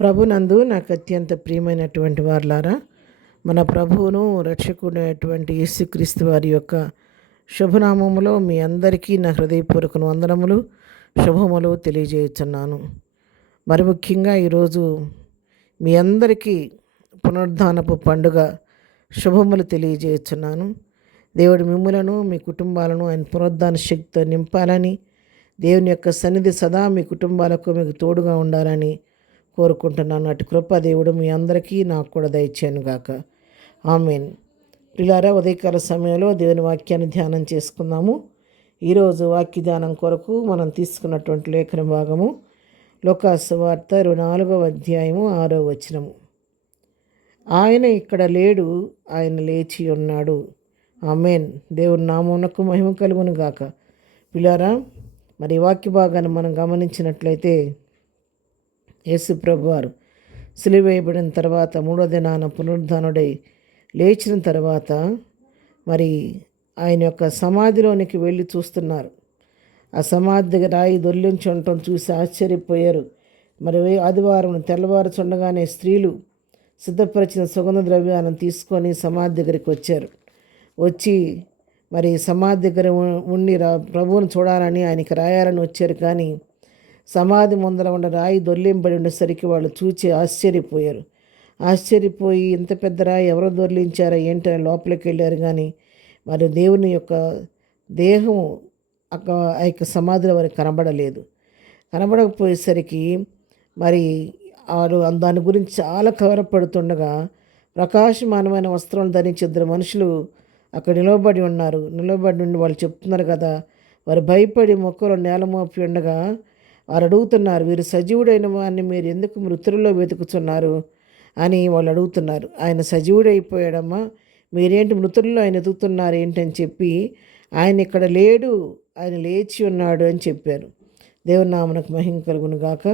ప్రభునందు నాకు అత్యంత ప్రియమైనటువంటి వారులారా, మన ప్రభువును రక్షకుడైనటువంటి యేసుక్రీస్తు వారి యొక్క శుభనామములో మీ అందరికీ నా హృదయపూర్వక వందనములు, శుభములు తెలియజేయుచున్నాను. మరి ముఖ్యంగా ఈరోజు మీ అందరికీ పునరుద్ధానపు పండుగ శుభములు తెలియజేయుచున్నాను. దేవుడు మిమ్ములను మీ కుటుంబాలను ఆయన పునరుద్ధాన శక్తితో నింపాలని, దేవుని యొక్క సన్నిధి సదా మీ కుటుంబాలకు మీకు తోడుగా ఉండాలని కోరుకుంటున్నాను. అటు కృప దేవుడు మీ అందరికీ నాకు కూడా దయచేయను గాక. ఆమేన్. ప్రియులారా, ఉదయకాల సమయంలో దేవుని వాక్యాన్ని ధ్యానం చేసుకుందాము. ఈరోజు వాక్య ధ్యానం కొరకు మనం తీసుకున్నటువంటి లేఖన భాగము లూకా సువార్త 24వ అధ్యాయము 6వ వచనము. ఆయన ఇక్కడ లేడు, ఆయన లేచి ఉన్నాడు. ఆమేన్. దేవుని నామమునకు మహిమ కలుగును గాక. ప్రియులారా, మరి వాక్య భాగాన్ని మనం గమనించినట్లయితే యేసు ప్రభువారు సిలువ వేయబడిన తర్వాత మూడో దినాన పునరుద్ధానుడై లేచిన తర్వాత మరి ఆయన యొక్క సమాధిలోనికి వెళ్ళి చూస్తున్నారు. ఆ సమాధి దగ్గర రాయి దొర్లించి ఉండటం చూసి ఆశ్చర్యపోయారు. మరి ఆదివారం తెల్లవారుచుండగానే స్త్రీలు సిద్ధపరిచిన సుగంధ ద్రవ్యాలను తీసుకొని సమాధి దగ్గరికి వచ్చి మరి సమాధి దగ్గర ఉండి ప్రభువును చూడాలని ఆయనకి రాయాలని వచ్చారు. కానీ సమాధి ముందర ఉన్న రాయి దొర్లింపడి ఉండేసరికి వాళ్ళు చూచి ఆశ్చర్యపోయి ఇంత పెద్ద రాయి ఎవరో దొర్లించారా ఏంటని లోపలికి వెళ్ళారు. కానీ మరి దేవుని యొక్క దేహం ఆ యొక్క సమాధిలో వారికి కనబడకపోయేసరికి మరి వారు దాని గురించి చాలా కవరపడుతుండగా ప్రకాశమానమైన వస్త్రాలు ధరించి ఇద్దరు మనుషులు అక్కడ నిలబడి ఉండి వాళ్ళు చెప్తున్నారు కదా. వారు భయపడి మొక్కలు నేల మోపి ఉండగా వారు అడుగుతున్నారు, వీరు సజీవుడైన వారిని మీరు ఎందుకు మృతుల్లో వెతుకుతున్నారు అని వాళ్ళు అడుగుతున్నారు. ఆయన సజీవుడైపోయాడమ్మా, మీరేంటి మృతుల్లో ఆయన ఎదుగుతున్నారు ఏంటని చెప్పి ఆయన ఇక్కడ లేడు, ఆయన లేచి ఉన్నాడు అని చెప్పారు. దేవుని నామమునకు మహిమ కలుగును గాక.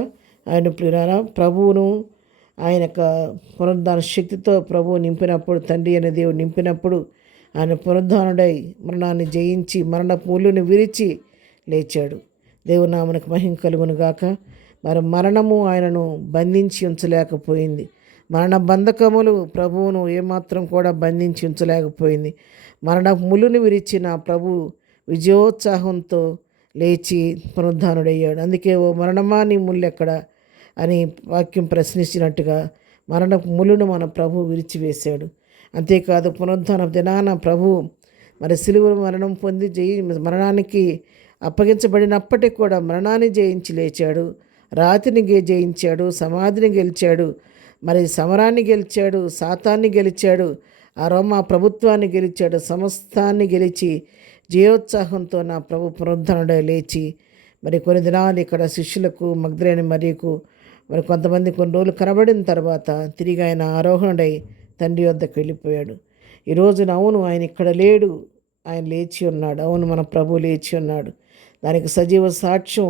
ఆయన ప్రియులారా, ప్రభువును ఆయన యొక్క పునరుద్ధాన శక్తితో ప్రభువు నింపినప్పుడు, తండ్రి అనే దేవుడు నింపినప్పుడు ఆయన పునరుద్ధానుడై మరణాన్ని జయించి మరణ పూలుని విరిచి లేచాడు. దేవుని నామమునకు మహిమ కలుగును గాక. మరి మరణము ఆయనను బంధించి ఉంచలేకపోయింది. మరణ బంధకములు ప్రభువును ఏమాత్రం కూడా బంధించి ఉంచలేకపోయింది. మరణ ములుని విరిచిన ప్రభు విజయోత్సాహంతో లేచి పునరుద్ధానుడయ్యాడు. అందుకే ఓ మరణమా నీ ముల్లెక్కడ అని వాక్యం ప్రశ్నించినట్టుగా మరణ ములును మన ప్రభు విరిచివేశాడు. అంతేకాదు పునరుద్ధాన దినాన ప్రభు మరి సిలువ మరణం పొంది మరణానికి అప్పగించబడినప్పటికీ కూడా మరణాన్ని జయించి లేచాడు, రాతిని జయించాడు, సమాధిని గెలిచాడు, మరి సమరాన్ని గెలిచాడు, సాతాన్ని గెలిచాడు, ఆ రోమా ప్రభుత్వాన్ని గెలిచాడు, సమస్తాన్ని గెలిచి జయోత్సాహంతో నా ప్రభు పునరుద్ధరణుడై లేచి మరి కొన్ని దినాలు ఇక్కడ శిష్యులకు మగ్దలేని మరియకు మరి కొంతమంది కొన్ని రోజులు కనబడిన తర్వాత తిరిగి ఆయన ఆరోహణుడై తండ్రి వద్దకు వెళ్ళిపోయాడు. ఈరోజున అవును ఆయన ఇక్కడ లేడు, ఆయన లేచి ఉన్నాడు. అవును, మన ప్రభు లేచి ఉన్నాడు. దానికి సజీవ సాక్ష్యం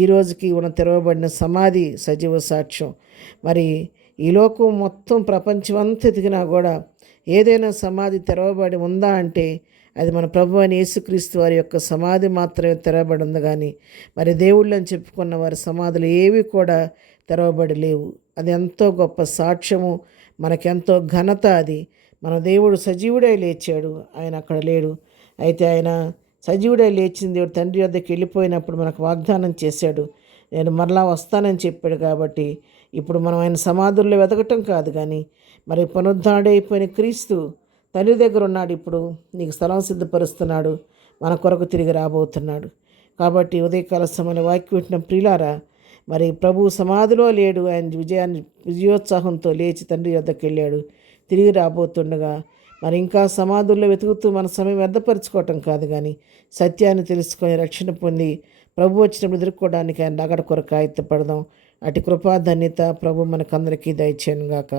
ఈ రోజుకి ఉన్న తెరవబడిన సమాధి సజీవ సాక్ష్యం. మరి ఈ లోకం మొత్తం ప్రపంచం అంతా ఎదిగినా కూడా ఏదైనా సమాధి తెరవబడి ఉందా అంటే అది మన ప్రభు అని యేసుక్రీస్తు వారి యొక్క సమాధి మాత్రమే తెరవబడి ఉంది. కానీ మరి దేవుళ్ళు అని చెప్పుకున్న వారి సమాధులు ఏవి కూడా తెరవబడి లేవు. అది ఎంతో గొప్ప సాక్ష్యము, మనకెంతో ఘనత. అది మన దేవుడు సజీవుడై లేచాడు, ఆయన అక్కడ లేడు. అయితే ఆయన సజీవుడై లేచిన దేవుడు తండ్రి వద్దకు వెళ్ళిపోయినప్పుడు మనకు వాగ్దానం చేశాడు, నేను మరలా వస్తానని చెప్పాడు. కాబట్టి ఇప్పుడు మనం ఆయన సమాధుల్లో వెతకటం కాదు, కానీ మరి పునరుద్ధరణుడైపోయిన క్రీస్తు తండ్రి దగ్గర ఉన్నాడు. ఇప్పుడు నీకు స్థలం సిద్ధపరుస్తున్నాడు, మన కొరకు తిరిగి రాబోతున్నాడు. కాబట్టి ఉదయకాల సమయంలో వాక్యం వింటున్న ప్రియులారా, మరి ప్రభు సమాధిలో లేడు, ఆయన విజయోత్సాహంతో లేచి తండ్రి వద్దకు వెళ్ళాడు, తిరిగి రాబోతుండగా మరి ఇంకా సమాధుల్లో వెతుకుతూ మన సమయం వ్యర్థపరచుకోవటం కాదు, కానీ సత్యాన్ని తెలుసుకొని రక్షణ పొంది ప్రభు వచ్చినప్పుడు ఎదుర్కోవడానికి ఆయన రాకడ కొరకు ఆయుత్తపడదాం. అటు కృపా ధన్యత ప్రభు మనకందరికీ దయచేయను గాక.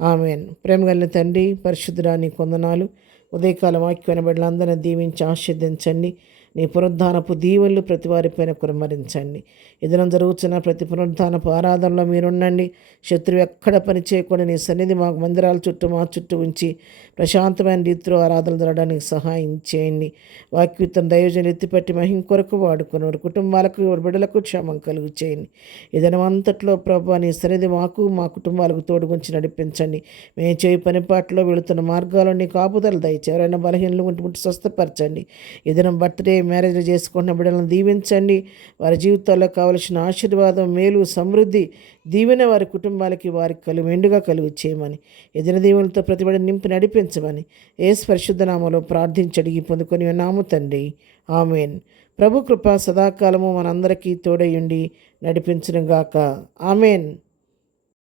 ఆమేన్. ప్రేమ కలిగిన తండ్రి, పరిశుద్ధుడా నీకు వందనాలు. ఉదయకాలం వాక్యం వినబడిన అందరిని దీవించి ఆశీర్వదించండి. నీ పునరుద్ధానపు దీవెనలు ప్రతి వారిపైన కురమరించండి. ఇదినం జరుగుతున్న ప్రతి పునరుద్ధానపు ఆరాధనలో మీరుండండి. శత్రువు ఎక్కడ పని చేయకుండా నీ సన్నిధి మాకు మందిరాల చుట్టూ మా చుట్టూ ఉంచి ప్రశాంతమైన రీతిలో ఆరాధన జరగడానికి సహాయం చేయండి. వాక్యుతం దైవజనులు ఎత్తిపట్టి మహిం కొరకు వాడుకుని వారి కుటుంబాలకు వారి బిడ్డలకు క్షేమం కలుగు చేయండి. ఈ దినమంతట్లో ప్రభు నీ సన్నిధి మాకు మా కుటుంబాలకు తోడుగుంచి నడిపించండి. మేము చేయి పనిపాట్లో వెళుతున్న మార్గాల్లో నీ కాపుదలు దయచేసి ఎవరైనా బలహీనలు ఉంటే స్వస్థపరచండి. ఈ దినం బర్త్డే మ్యారేజ్లు చేసుకున్న బిడ్డలను దీవించండి. వారి జీవితాల్లో కావలసిన ఆశీర్వాదం, మేలు, సమృద్ధి, దీవెన వారి కుటుంబాలకి వారికి మెండుగా కలుగు చేయమని, ఎదిన దీవెనలతో ప్రతిబడి నింపి నడిపించమని యేసు పరిశుద్ధ నామములో ప్రార్థించి అడిగి పొందుకొని ఉన్నాము తండ్రి. ఆమెన్. ప్రభు కృప సదాకాలము మనందరికీ తోడయుండి నడిపించునుగాక. ఆమెన్.